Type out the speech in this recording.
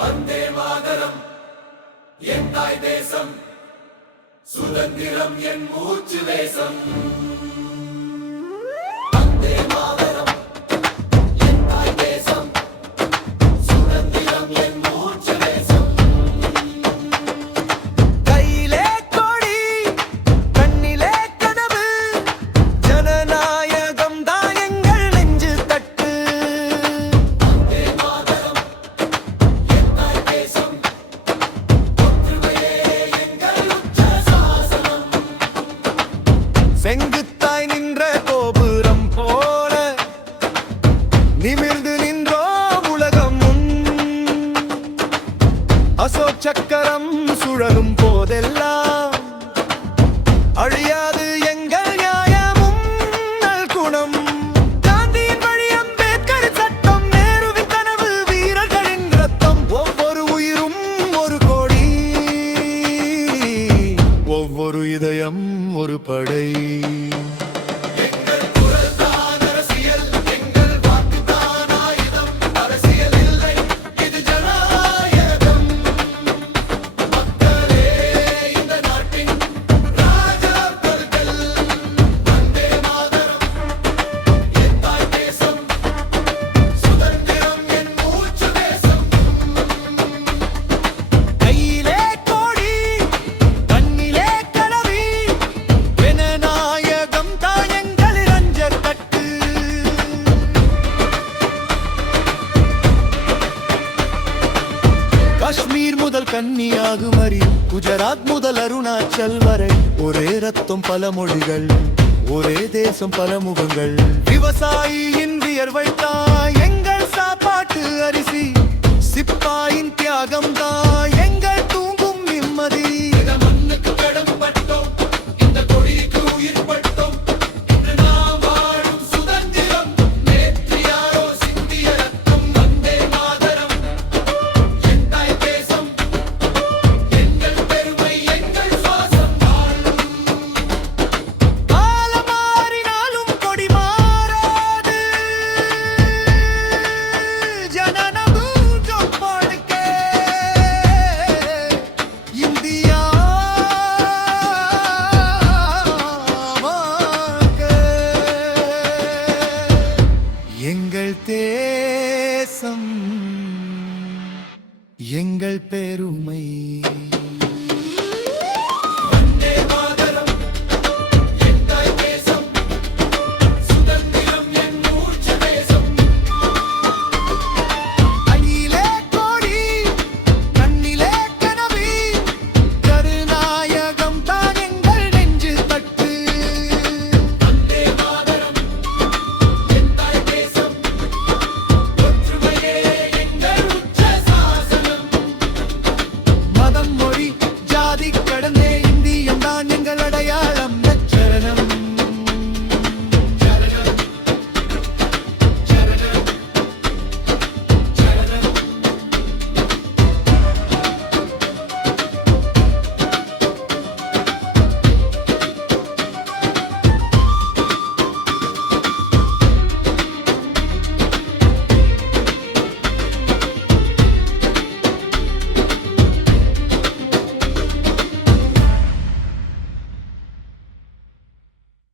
வந்தே மாதரம் என் தாய் தேசம், சுதந்திரம் என் மூச்சு தேசம். வந்தே மாதரம் என் தாய் தேசம், சுதந்திரம் என் மூச்சு தேசம். கையிலே கொடி கண்ணிலே கனவு, ஜனநாயகம் தான் எங்கள் நெஞ்சு தட்டு. வந்தே மாதரம் என் தாய் தேசம், ஒற்றுமையே எங்கள் உச்ச சாசனம். செங்குத்தாய் நின்ற கோபுரம் போல நிமிர்ந்து நின்றோ உலகம் முன். அசோக் சக்கரம் சுழலும் போதெல்லாம் அழியாது எங்கள் நியாயமும் நல்குணம். காந்தியின் வழி, அம்பேத்கர் சட்டம், நேருவின் கனவு, வீரர்களின் ரத்தம். ஒவ்வொரு உயிரும் ஒரு கோடி, ஒவ்வொரு இதயம் ஒரு படை. எங்கள் குரல் தான் அரசியல், எங்கள் வாக்கு தான் ஆயுதம். அரசியல் இல்லை, இது ஜனநாயகம். மக்களே இந்த நாட்டின் ராஜாக்கள். வந்தே மாதரம் என் தாய் தேசம், சுதந்திரம் என் மூச்சு தேசம். கையிலே கோடி கண்ணிலே கனவி, ஜனநாயகம் தான் எங்கள் நெஞ்சு தட்டு. காஷ்மீர் முதல் கன்னியாகுமரி, குஜராத் முதல் அருணாச்சல் வரை, ஒரே ரத்தம் பல மொழிகள், ஒரே தேசம் பல முகங்கள். விவசாயியின் வியர்வை தான் எங்கள் சாப்பாட்டு அரிசி, சிப்பாயின் தியாகம் தான் எங்கள் தூங்கும் நிம்மதி. இந்த மண்ணுக்கு கடன்பட்டோம், இந்த கொடிக்கு உயிர் பட்டோம். இன்று நாம் வாழும் சுதந்திரம் நேற்று யாரோ சிந்திய ரத்தம். வந்தே மாதரம் என் தாய் தேசம், எங்கள் பெருமை எங்கள் சுவாசம். காலம் மாறினாலும் கொடி மாறாது, ஜனனமும் ஜொப்பாடுக்கே. இந்தியா வாழ்க. எங்கள் தேசம் எங்கள் பெருமை.